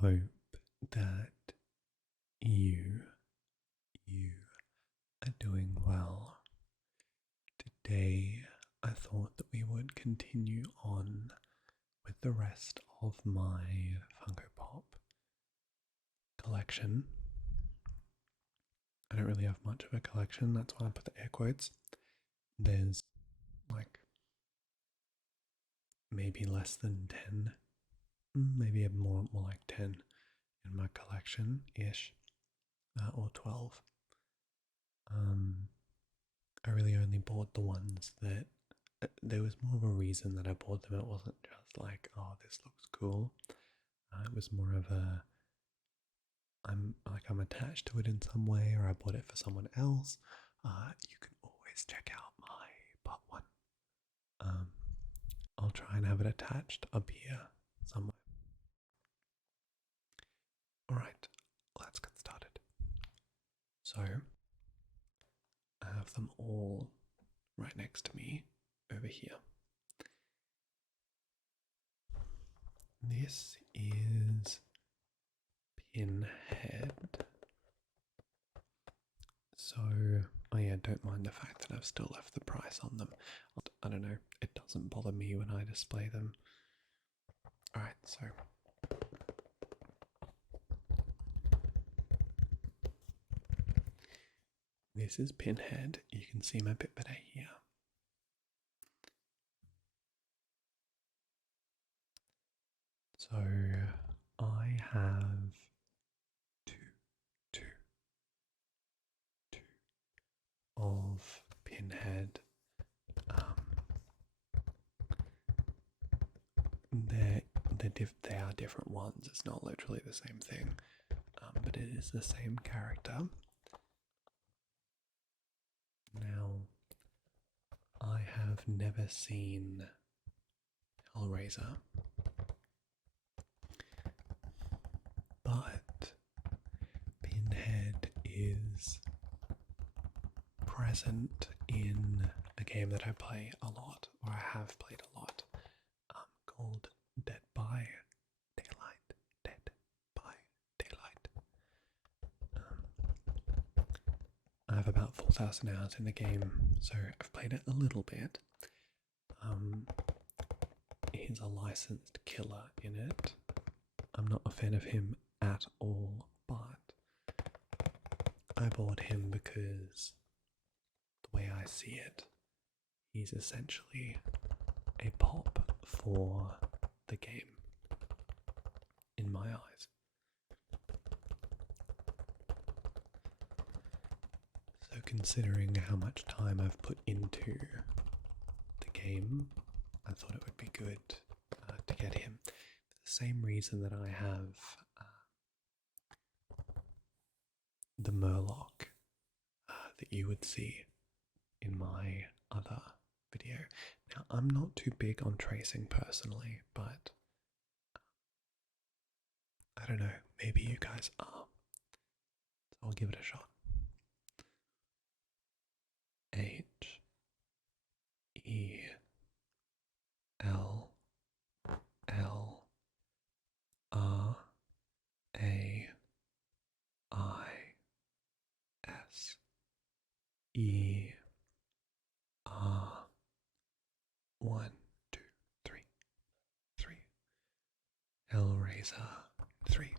hope that you you are doing well. Today I thought that we would continue on with the rest of my Funko Pop collection. I don't really have much of a collection, that's why I put the air quotes. There's like maybe less than 10, maybe more like 10 in my collection ish, or 12. I really only bought the ones that there was more of a reason that I bought them. It wasn't just like, oh, this looks cool. It was more of a I'm attached to it in some way, or I bought it for someone else. You can always check out my part one. I'll try and have it attached up here somewhere. Alright, let's get started. So, I have them all right next to me over here. This is Pinhead. So, oh yeah, don't mind the fact that I've still left the price on them. I don't know, it doesn't bother me when I display them. Alright, so this is Pinhead. You can see him a bit better here. So I have two of Pinhead. They are different ones. It's not literally the same thing, but it is the same character. Now, I have never seen Hellraiser, but Pinhead is present in a game that I play a lot, or I have played a lot, called Dead by Daylight. Dead by Daylight. I have about 4,000 hours in the game, so I've played it a little bit. He's a licensed killer in it. I'm not a fan of him at all, but I bought him because the way I see it, he's essentially a pop for the game, in my eyes. So considering how much time I've put into the game, I thought it would be good to get him. For the same reason that I have the Murloc that you would see in my other video. Now, I'm not too big on tracing personally, but I don't know, maybe you guys are. So I'll give it a shot. H E L L R A I S E R 1, 2, 3, 3. Hellraiser 3.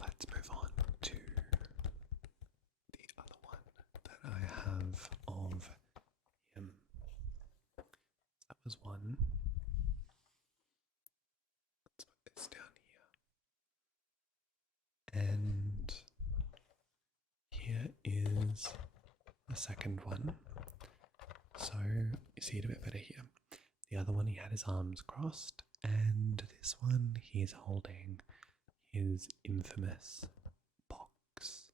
Let's move on to the other one that I have of him. That was one. Let's put this down here. And here is the second one. So you see it a bit better here. The other one, he had his arms crossed, and this one, he's holding his infamous box.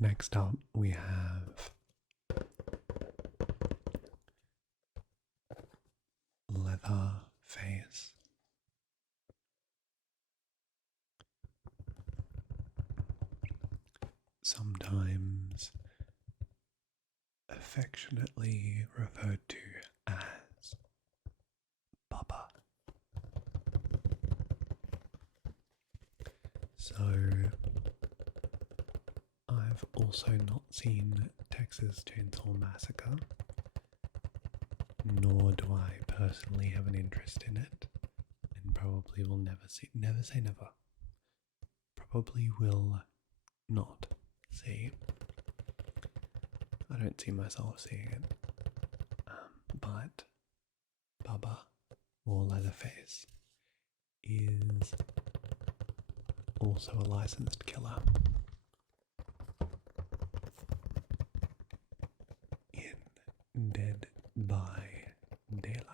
next up we have leather face. Sometimes affectionately referred to as Bubba. So, I've also not seen Texas Chainsaw Massacre, nor do I personally have an interest in it, and probably will never see. Never say never. Probably will not see. I don't see myself seeing it. But Bubba, or Leatherface, is also a licensed killer in Dead by Daylight.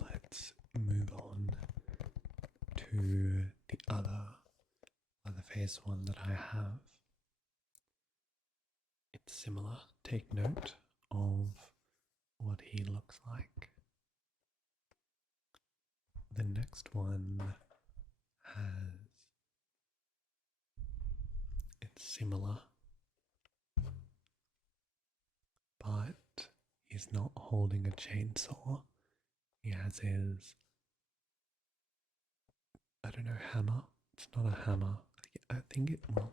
Let's move on to the other face one that I have. It's similar. Take note of what he looks like. The next one it's similar, but he's not holding a chainsaw. He has his, I don't know, hammer. It's not a hammer. I think it, well,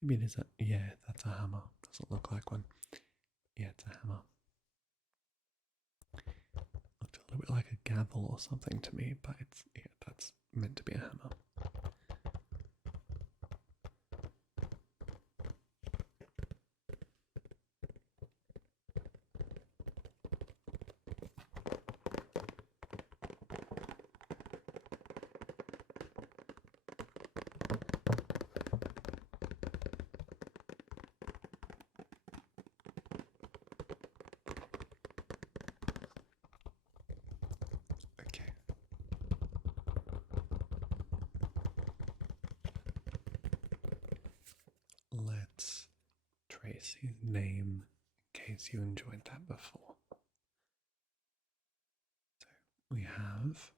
maybe it is yeah, that's a hammer. Doesn't look like one. Yeah, it's a hammer. Looked a little bit like a gavel or something to me, but that's meant to be a hammer. Okay. Let's trace his name in case you enjoyed that before. So we have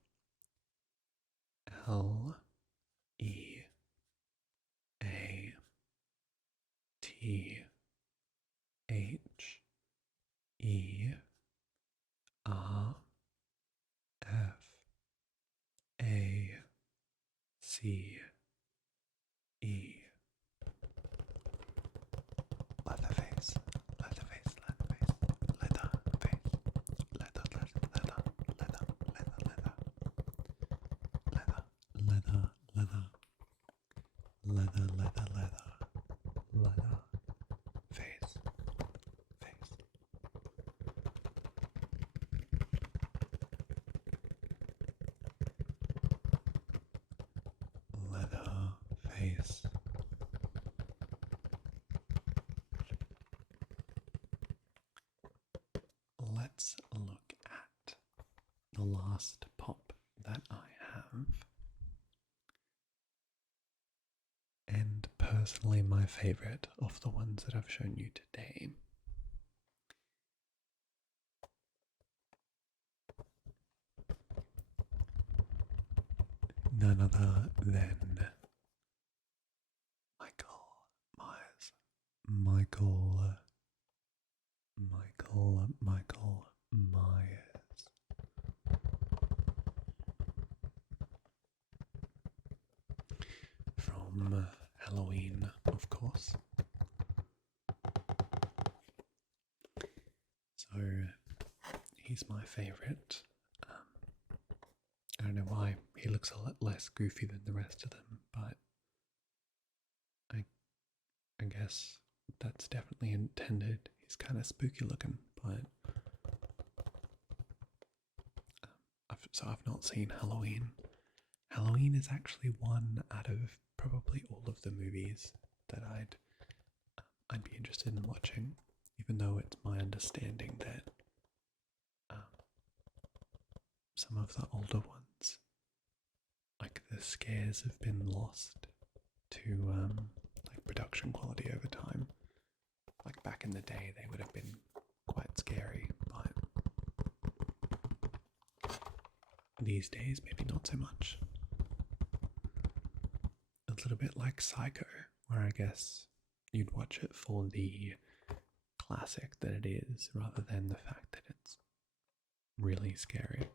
Leatherface. Leatherface, Leatherface, Leatherface, leather, face, leather, face. the last pop that I have. And personally, my favourite of the ones that I've shown you today. None other than Michael Myers. Michael Myers. From Halloween, of course. So, he's my favourite. I don't know why he looks a lot less goofy than the rest of them, but I guess that's definitely intended. He's kind of spooky looking, but I've not seen Halloween. Halloween is actually one out of probably all of the movies that I'd be interested in watching, even though it's my understanding that some of the older ones, like the scares, have been lost to like production quality over time. Like back in the day, they would have been quite scary, but these days, maybe not so much. A little bit like Psycho, where I guess you'd watch it for the classic that it is, rather than the fact that it's really scary.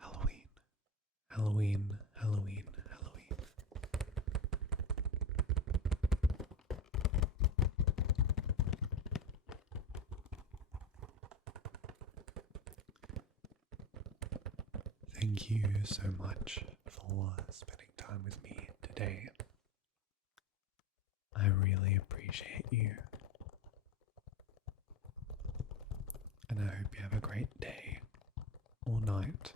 HALLOWEEN. Halloween. Halloween, Halloween, Halloween. Thank you so much for spending time with me today. I really appreciate you. And I hope you have a great day or night